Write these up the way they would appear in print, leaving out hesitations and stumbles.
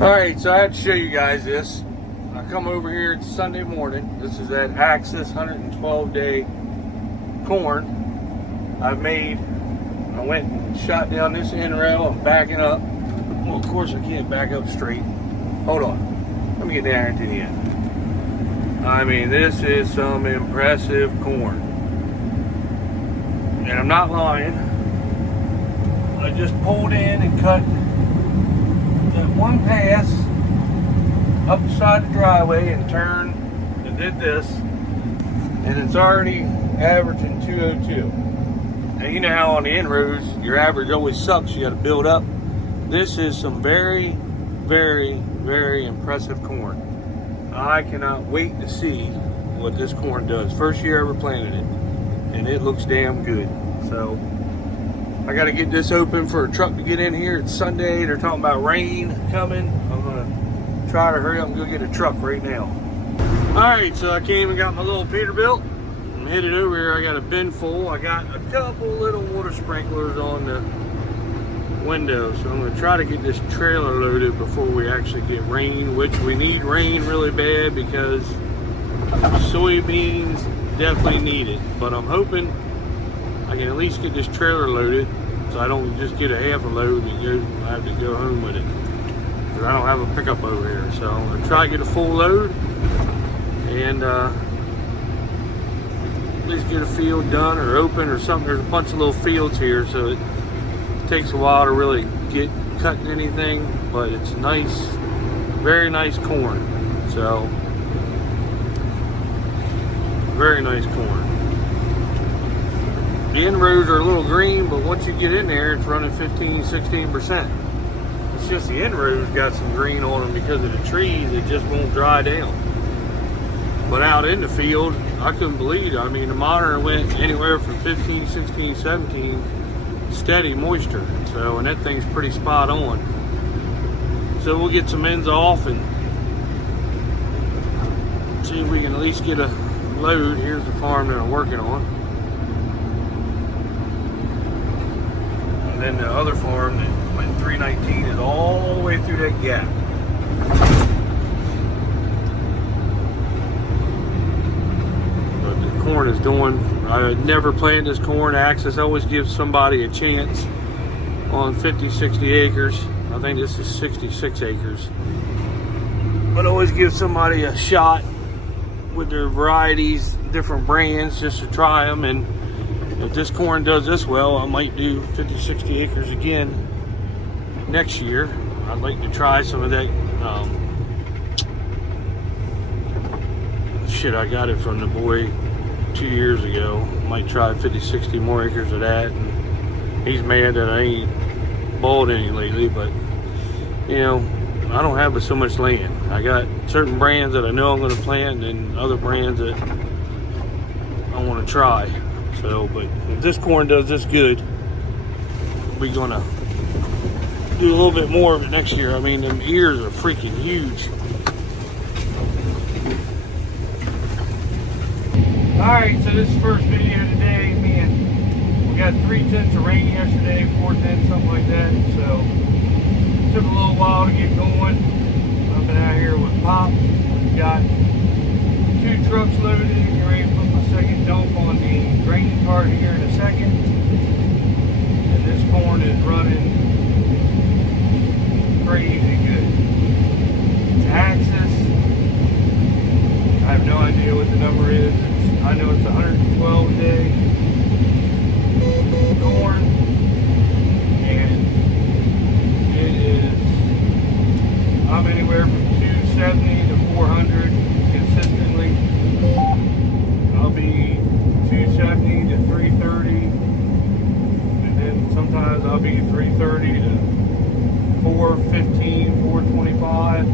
Alright, so I had to show you guys this. I come over here, it's Sunday morning. This is that Axis 112 day corn I went and shot down this end rail. I'm backing up. Well, of course I can't back up straight. Hold on. Let me get down here to the end. I mean, this is some impressive corn. And I'm not lying. I just pulled in and cut that one pass up the side of the driveway and turned and did this, and it's already averaging 202. Now you know how on the inroads your average always sucks, you got to build up. This is some very, very, very impressive corn. I cannot wait to see what this corn does. First year I ever planted it, and it looks damn good. So I got to get this open for a truck to get in here. It's Sunday. They're talking about rain coming. I'm going to try to hurry up and go get a truck right now. Alright, so I came and got my little Peterbilt. I'm headed over here. I got a bin full. I got a couple little water sprinklers on the window. So I'm going to try to get this trailer loaded before we actually get rain, which we need rain really bad because soybeans definitely need it. But I'm hoping I can at least get this trailer loaded so I don't just get a half a load and I have to go home with it. Because I don't have a pickup over here. So I'm going to try to get a full load and at least get a field done or open or something. There's a bunch of little fields here, so it takes a while to really get cutting anything, but it's nice, very nice corn. So, very nice corn. The inroads are a little green, but once you get in there, it's running 15-16%. It's just the inroads got some green on them because of the trees. It just won't dry down. But out in the field, I couldn't believe it. I mean, the monitor went anywhere from 15, 16, 17 steady moisture. So, and that thing's pretty spot on. So we'll get some ends off and see if we can at least get a load. Here's the farm that I'm working on. And then the other farm that went 319 is all the way through that gap. But the corn is doing, I never planted this corn. Axis always gives somebody a chance on 50, 60 acres. I think this is 66 acres. But always give somebody a shot with their varieties, different brands, just to try them. And if this corn does this well, I might do 50, 60 acres again next year. I'd like to try some of that. I got it from the boy 2 years ago. Might try 50, 60 more acres of that. And he's mad that I ain't bought any lately, but you know, I don't have so much land. I got certain brands that I know I'm going to plant and other brands that I want to try. So, but if this corn does this good, we're gonna do a little bit more of it next year. I mean, them ears are freaking huge. Alright, so this is the first video today. Man, we got 3 tenths of rain yesterday, 4 tenths, something like that. So, it took a little while to get going. I've been out here with Pop. We've got 2 trucks loaded. Getting ready to put my second dump on the grain cart here in a second. And this corn is running crazy good. It's Axis. I have no idea what the number is. I know it's 112 day corn, and it is, I'm anywhere from 270 to 400 consistently. I'll be 270 to 330, and then sometimes I'll be 330 to 415, 425.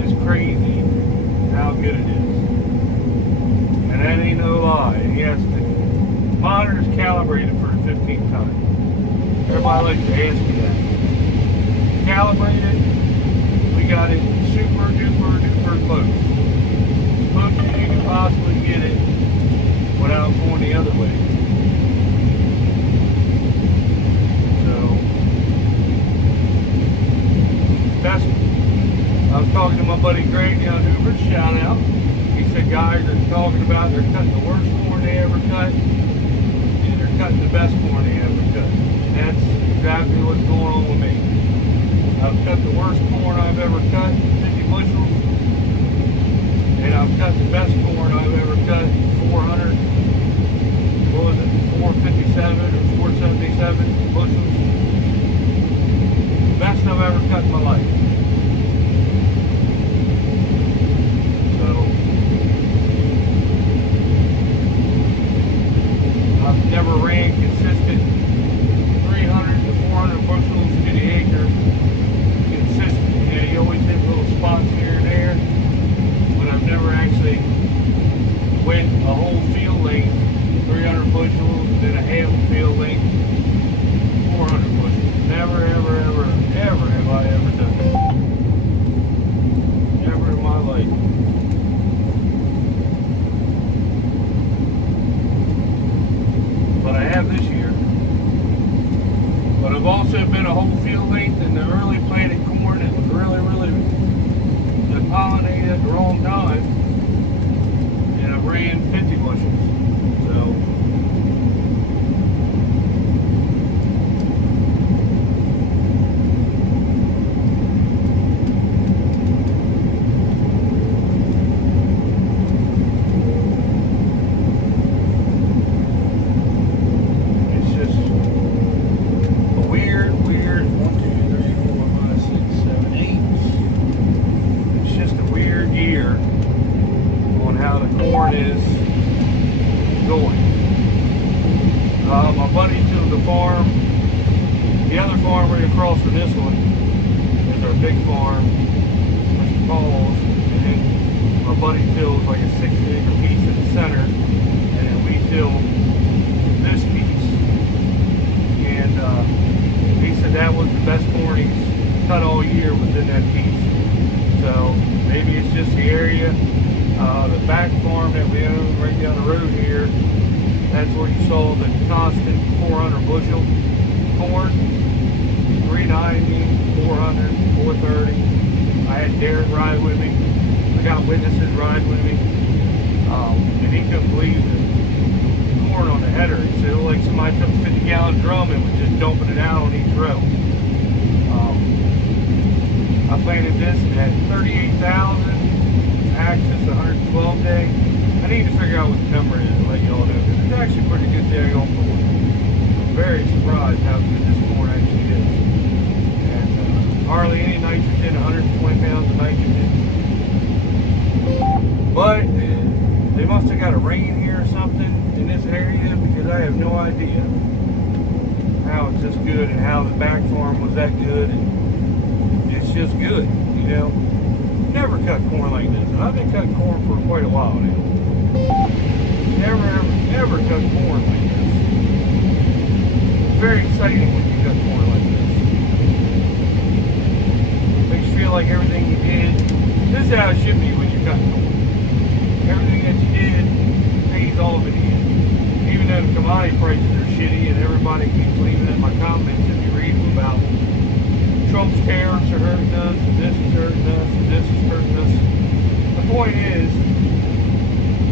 It's crazy how good it is. And that ain't no lie. Yes, the monitor's calibrated for the 15th time. Everybody likes to ask me that. Calibrated, we got it super duper duper close. Close as you can possibly get it without going the other way. So best. I was talking to my buddy Greg down in Hoover, shout out. He said guys are talking about they're cutting the worst corn they ever cut, and they're cutting the best corn they ever cut. And that's exactly what's going on with me. I've cut the worst corn I've ever cut, 50 bushels, and I've cut the best corn I've ever cut, 400, what was it, 457 or 477 bushels. Best I've ever cut in my life. So, I've never ran consistent 300 to 400 bushels to the acre. Consistent. You know, you always hit little spots here and there, but I've never actually went a whole field length, 300 bushels, then a half field length, 400 bushels. Never, ever, ever, ever have I ever done that. Never in my life. But I have this year. But I've also been a whole field length in the early planted corn that was really, really pollinated at the wrong time. And I ran 50 bushels. So it's just a weird 1, 2, 3, 4, 5, 6, 7, 8. It's just a weird year on how the corn is going. My buddy to the farm, the other farm right across from this one is our big farm, Mr. Paul's, and then my buddy tills like a 6-acre piece in the center, and then we till this piece. And he said that was the best corn he's cut all year was in that piece. So maybe it's just the area. The back farm that we own right down the road here, that's where you saw the constant 400 bushel corn, 390, 400, 430. I had Derek ride with me. I got witnesses ride with me. And he couldn't believe the corn on the header. He said it looked like somebody took a 50-gallon drum and was just dumping it out on each row. I planted this at 38,000. Axis 112 day. I need to figure out what the number is and let y'all know, because it's actually pretty good day on corn. I'm very surprised how good this corn actually is. And hardly any nitrogen, 120 pounds of nitrogen. But they must have got a rain here or something in this area, because I have no idea how it's this good and how the back farm was that good. And it's just good, you know. Never cut corn like this, and I've been cutting corn for quite a while now. Never, ever cut corn like this. It's very exciting when you cut corn like this. Makes you feel like everything you did. This is how it should be when you cut corn. Everything that you did pays off in the end. Even though the commodity prices are shitty, and everybody keeps leaving in my comments if you read them about Trump's tariffs are hurting us, and this is hurting us, and this is hurting us. The point is,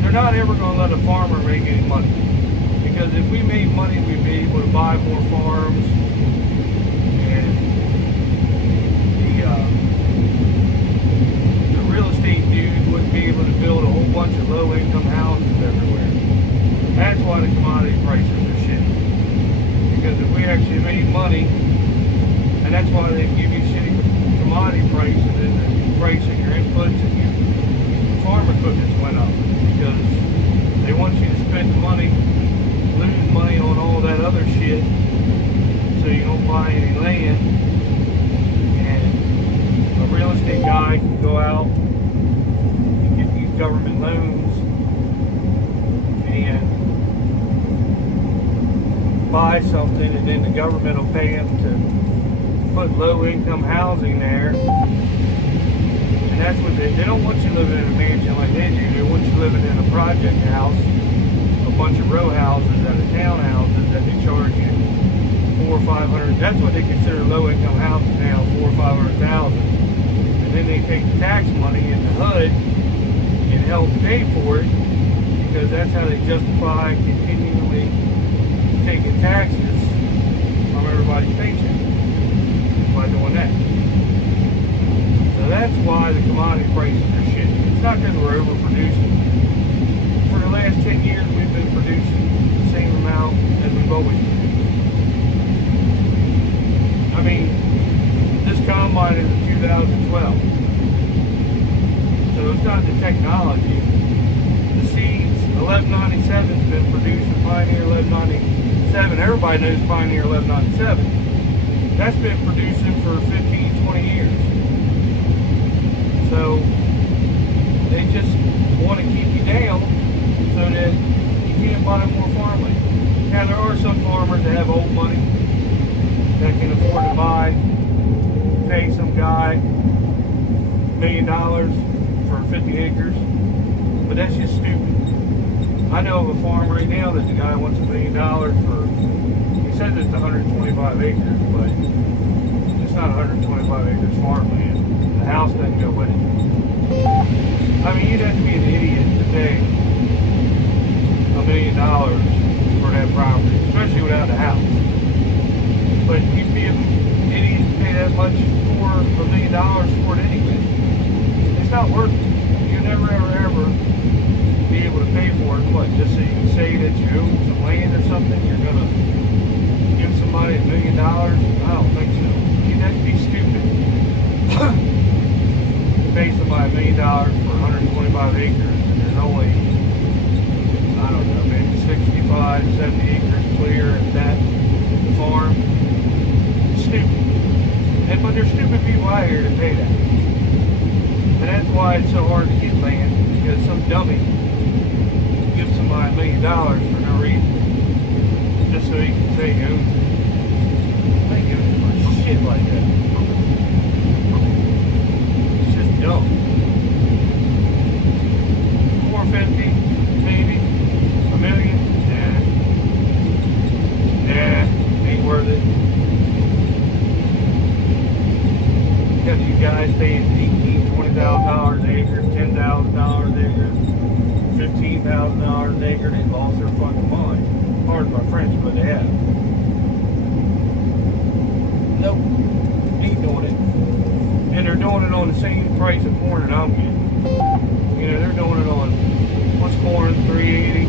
they're not ever going to let a farmer make any money. Because if we made money, we'd be able to buy more farms, and the real estate dudes wouldn't be able to build a whole bunch of low-income houses everywhere. That's why the commodity prices are shitty. Because if we actually made money, and that's why they give you shitty commodity prices, and the price of your inputs and your farm equipment went up. Because they want you to spend the money, lose money on all that other shit, so you don't buy any land. And a real estate guy can go out and get these government loans and buy something, and then the government will pay him to put low-income housing there, and that's what they don't want you living in a mansion like they do. They want you living in a project house, a bunch of row houses out of townhouses that they charge you $400,000 or $500,000. That's what they consider low-income houses now, $400,000 or $500,000. they take the tax money in the HUD and help pay for it, because that's how they justify continually taking taxes from everybody's paycheck by doing that. So that's why the commodity prices are shit. It's not because we're overproducing. For the last 10 years, we've been producing the same amount as we've always produced. I mean, this combine is in 2012. So it's not the technology. The seeds, 1197's been producing Pioneer 1197. Everybody knows Pioneer 1197. That's been producing for 15, 20 years. So they just want to keep you down so that you can't buy more farmland. Now there are some farmers that have old money that can afford to pay some guy $1 million for 50 acres, but that's just stupid. I know of a farm right now that the guy wants $1 million for, he says it's 125 acres, but it's not 125 acres farmland. The house doesn't go with it. I mean, you'd have to be an idiot to pay $1 million for that property, especially without a house. But you'd be an idiot to pay that much for $1 million for it anyway. It's not worth it. You'll never, ever be able to pay for it. What? Just so you can say that you own some land or something? You're gonna give somebody $1 million? I don't think so. That'd be stupid. Pay somebody $1 million for 125 acres, and there's only, I don't know, maybe 65, 70 acres clear at that farm. It's stupid. But there's stupid people out here that pay that. And that's why it's so hard to get land, because some dummy gives somebody $1 million for no reason, just so he can say he owns it. They give him much shit like that. Dumb. 450, maybe $1 million. Nah, ain't worth it. You got these guys paying $18,000, $20,000 an acre, $10,000 an acre, $15,000 an acre. They lost their fucking mind. Pardon my French, but they have. Nope, ain't doing it. And they're doing it on the same price of corn that I'm getting. You know, they're doing it on, what's corn, $3.80,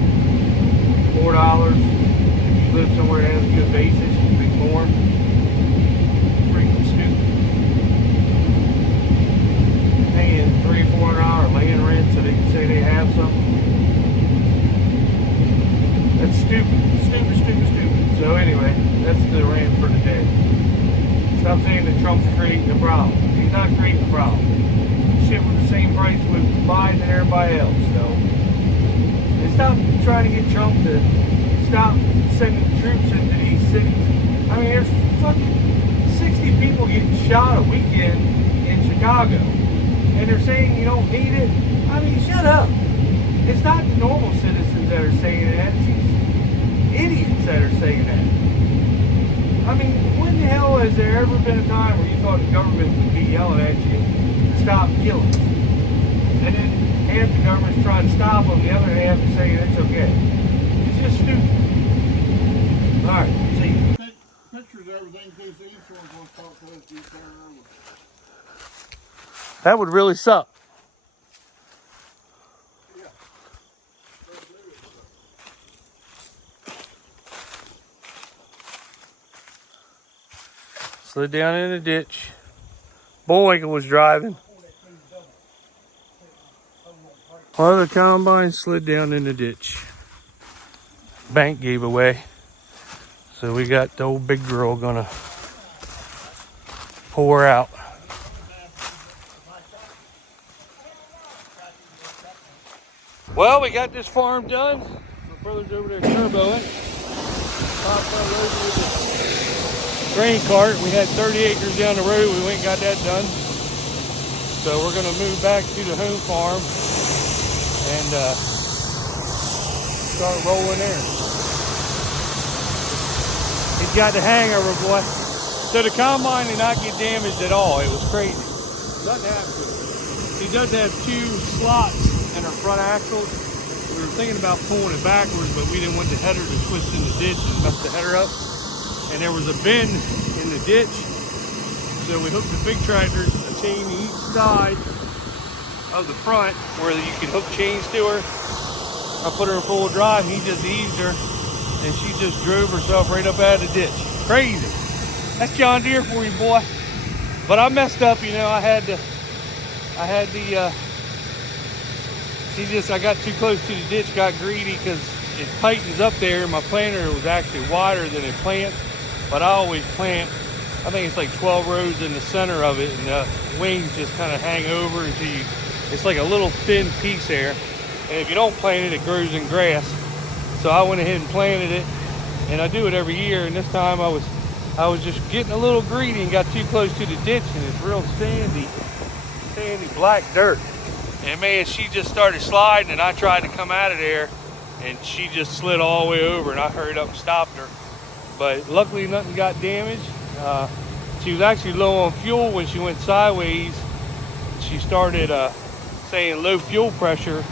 $4. If you live somewhere that has a good basis, you pick corn. Freaking stupid. Paying $300, $400 land rent so they can say they have something. That's stupid. Stupid, stupid, stupid. So anyway, that's the rant for today. Stop saying that Trump's creating the problem. He's not creating the problem. Shit was the same price with Biden and everybody else. So, and stop trying to get Trump to stop sending troops into these cities. I mean, there's fucking 60 people getting shot a weekend in Chicago, and they're saying you don't need it. I mean, shut up. It's not the normal citizens that are saying that. It's these idiots that are saying that. I mean, when the hell has there ever been a time where you thought the government would be yelling at you to stop killing? And then half the government's trying to stop them, the other half is saying it's okay. It's just stupid. Alright, see you. Pictures of everything in case each one's going to talk to us each other. That would really suck. Slid down in the ditch. Bullwinkle was driving. Well, the combine slid down in the ditch. Bank gave away. So we got the old big girl gonna pull her out. Well, we got this farm done. My brother's over there turboing. Popped our load with the grain cart. We had 30 acres down the road. We went and got that done. So we're going to move back to the home farm and start rolling there. He's got the hang of her, boy. So the combine did not get damaged at all. It was crazy. Doesn't have to. He does have 2 slots in her front axles. We were thinking about pulling it backwards, but we didn't want the header to twist in the ditch and mess the header up. And there was a bend in the ditch, so we hooked the big tractor a chain to each side of the front where you can hook chains to her. I put her in full drive, and he just eased her, and she just drove herself right up out of the ditch. Crazy. That's John Deere for you, boy. But I messed up, you know. I got too close to the ditch, got greedy because it tightens up there. My planter was actually wider than a plant, but I always plant, I think it's like 12 rows in the center of it, and the wings just kind of hang over until it's like a little thin piece there. And if you don't plant it, it grows in grass. So I went ahead and planted it, and I do it every year. And this time I was just getting a little greedy and got too close to the ditch, and it's real sandy black dirt. And man, she just started sliding, and I tried to come out of there, and she just slid all the way over, and I hurried up and stopped her. But luckily nothing got damaged. She was actually low on fuel when she went sideways. She started saying low fuel pressure.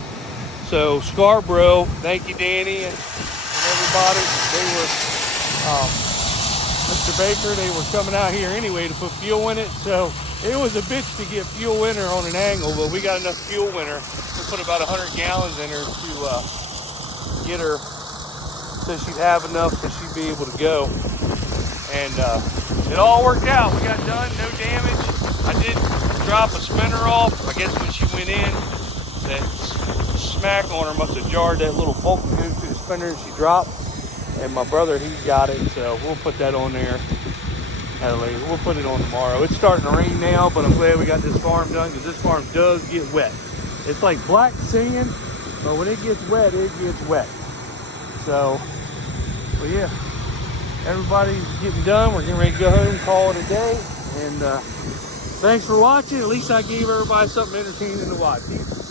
So Scarborough, thank you Danny and everybody. They were, Mr. Baker, they were coming out here anyway to put fuel in it. So it was a bitch to get fuel in her on an angle, but we got enough fuel in her. We put about 100 gallons in her to get her so she'd have enough that she'd be able to go. And it all worked out. We got done, no damage. I did drop a spinner off. I guess when she went in, that smack on her must have jarred that little bolt that goes through the spinner, and she dropped. And my brother, he got it, so we'll put that on there later. We'll put it on tomorrow. It's starting to rain now, but I'm glad we got this farm done, because this farm does get wet. It's like black sand, but when it gets wet, it gets wet. So, but yeah, everybody's getting done. We're getting ready to go home, call it a day. And thanks for watching. At least I gave everybody something entertaining to watch.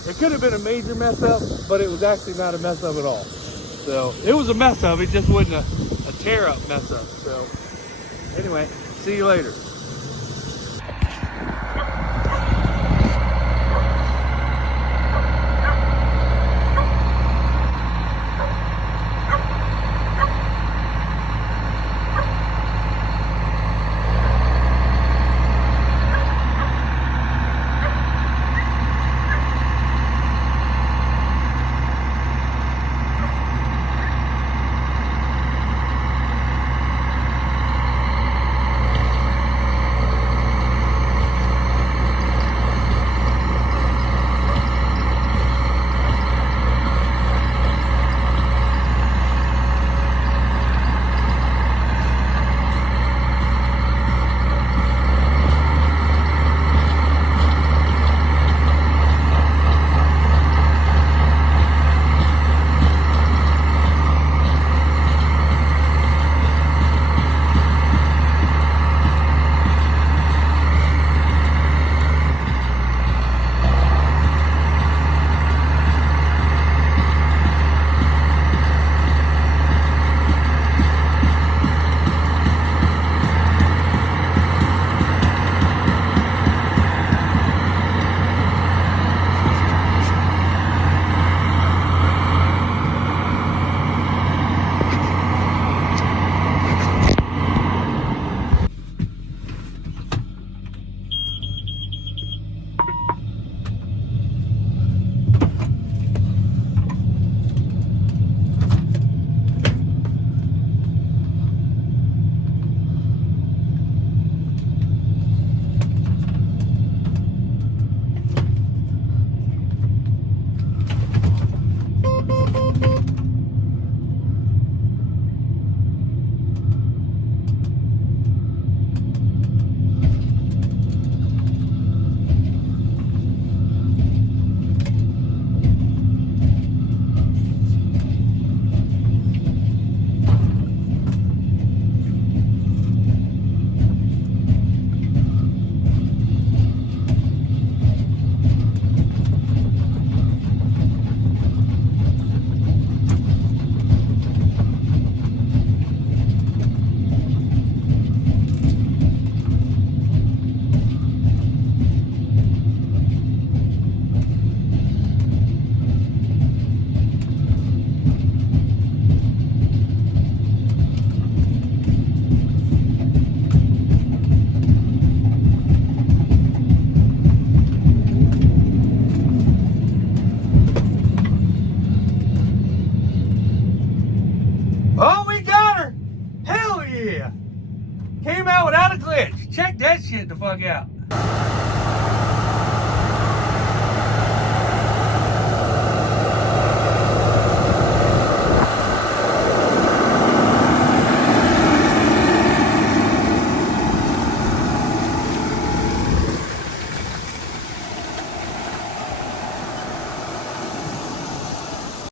It could have been a major mess up, but it was actually not a mess up at all. So it was a mess up. It just wasn't a tear up mess up. So anyway, see you later. yeah. Came out without a glitch. Check that shit the fuck out.